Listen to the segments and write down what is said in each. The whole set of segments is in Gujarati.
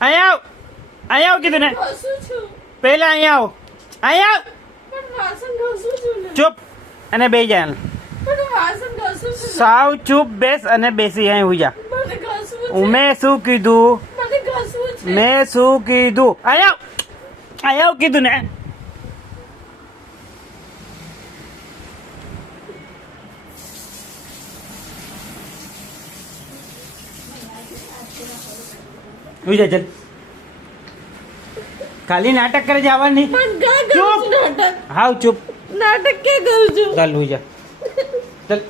અહીંયા આવ, અહીંયા આવ કીધું ને. ઘસું છું પહેલા અહીંયા આવ, અહીંયા આવ. પણ વાસણ ઘસું છું ને. ચૂપ અને બેસી જા. પણ વાસણ ઘસું છું ને. સાવ ચૂપ બેસ અને બેસી અહીં હુઈ જા. મને ઘસવું છે. મેં શું કીધું? મને ઘસવું છે. મેં શું કીધું? અહીંયા આવ, અહીંયા આવ કીધું ને. હુઈ જા, ચાલ. ખાલી નાટક કરે જવાની. પણ ક્યાં કરું છું નાટક? હાવ ચૂપ. નાટક ક્યાં કરું છું? ચાલ હુઈ જા, ચાલ.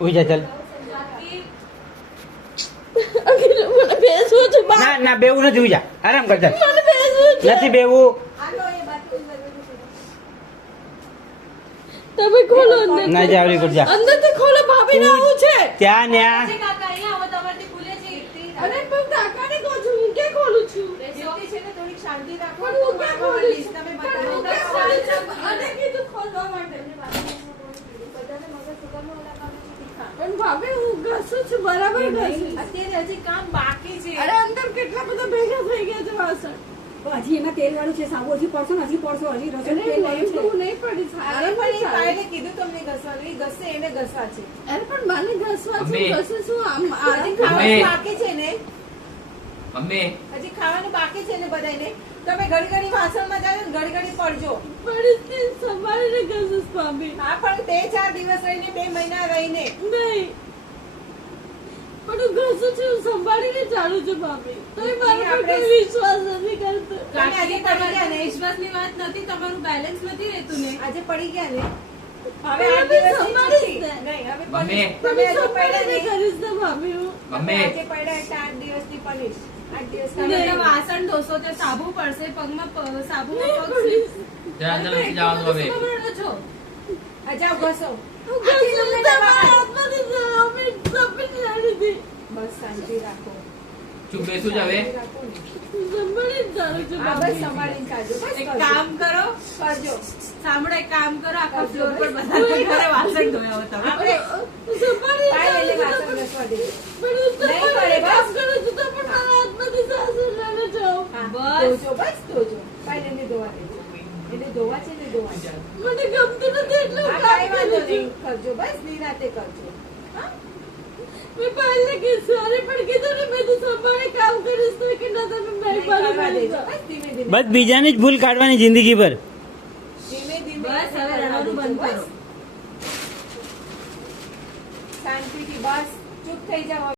હુઈ જા, ચાલ. મને બેસવું છે બા. ના ના, બેવું નથી. હુઈ જા, આરામ કર. ચાલ. મને બેસવું છે. નથી બેવું. તમે ખોલો અંદર. ના જા, આવડી કર જા. અંદરથી ખોલો, ભાભી ને આવું છે. ત્યાં ન્યા અરે પણ કાકાને કહું છું, હું ક્યાં ખોલું છું? પણ હું ક્યાં ખોલું છું? પણ હું ક્યાં ખોલું છું? અને કીધું ખોલવા માટે. પણ ભાભી હું ઘસું છું, બરાબર ઘસું. અત્યારે હજી કામ બાકી છે. અરે અંદર કેટલા બધા ભેગા થઈ ગયા છે વાસણ. હજી એમાં તેલ વાળું છે, સાબુ હજી પડશો ને, હજી પડશો, હજી રસોઈ તેલ વાળું છે. હું નહીં પડી છે. અરે પણ એ ભાઈને કીધું તમને ઘસવાનું, એ ઘસશે એને ઘસવા છે. અરે પણ મને ઘસવા છે, મમ્મી. ઘસે શું આમ હજી આરામ મમ્મી. ખાવાનું બાકી છે ને, મમ્મી હજી ખાવાનું બાકી છે ને બધાને. તમે ઘડી ઘડી વાસણમાં જાઓ ને ઘડી ઘડી પડજો. પરિસ્થિતિ સંભાળીને ઘસીશ ભાભી. હા પણ 2-4 દિવસ રહીને 2 મહિના રહીને નહીં પણ હું ઘસું છું, હું સંભાળીને ચાલુ છું ભાભી. તોય મારો પર કોઈ વિશ્વાસ નથી કરતો. તમે આજે પડી ગયા ને, વિશ્વાસની વાત નથી, તમારું બેલેન્સ નથી રહેતું ને. આજે પડી ગયા ને, હવે પણ 8 હવે દિવસ સંભાળીશ ને. નહીં હવે મમ્મી. તમે આજે પડ્યા સંભાળીને ને, કરીશ ને ભાભી હું. તમે મમ્મી આજે પડ્યા એટલે 8 દિવસની પનિશ. 8 દિવસ તમે તમે તો વાસણ ધોશો તે સાબુ પડશે, પગમાં સાબુમાં નહીં પગ પડીશ. જરા અંદર નથી જવાનું હવે. શું કરો છો? આ જાઓ ઘસો. હું ઘસું છું, તમારા હાથમાંથી જમી જાણી હતી. બસ શાંતિ રાખો. ચૂપ બેસું જ હવે. રાખો ને. સંભાળીને ચાલુ છું હા બસ ભાભી. સંભાળીને ચાલજો. બસ એક કરજો. કામ કરો, કરજો. સાંભળો, એક કામ કરો, આખા ફ્લોર પર બધા ઘરે વાસણ ધોયા હો તમે. આપણે સંભાળીને પાય લઈને ચાલુ છું. વાસણ ઘસવા દઈએ. પણ હું નહીં પડે, સંભાળીને કામ બસ. કરું છું તો પણ મારા હાથમાંથી સાસુ લઈને જાઉં. હા, બસ. ધોજો, બસ ધોજો. પાય લઈને ધોવા દેજો. એને ધોવા છે ને ધોવા છે. મને ગમતું નથી એટલે હું હા, કામ કાંઈ વાંધો કરું છું. નહીં. કરજો બસ નિરાતે કરજો. હા? મેં પહેલે કીધું, અરે પણ કીધું ને મેં તો સંભાળે કામ કરીશ તો કે ના તમે નહીં, મહેરબાની કરવા કરી દેજો. દો. બસ ધીમે ધીમે. બસ બીજાની જ ભૂલ કાઢવાની જિંદગી ભર. ધીમે ધીમે બસ હવે કરવા રડવાનું દેજો. બંધ કરો. બસ. શાંતિથી બસ ચૂપ થઈ જાઓ.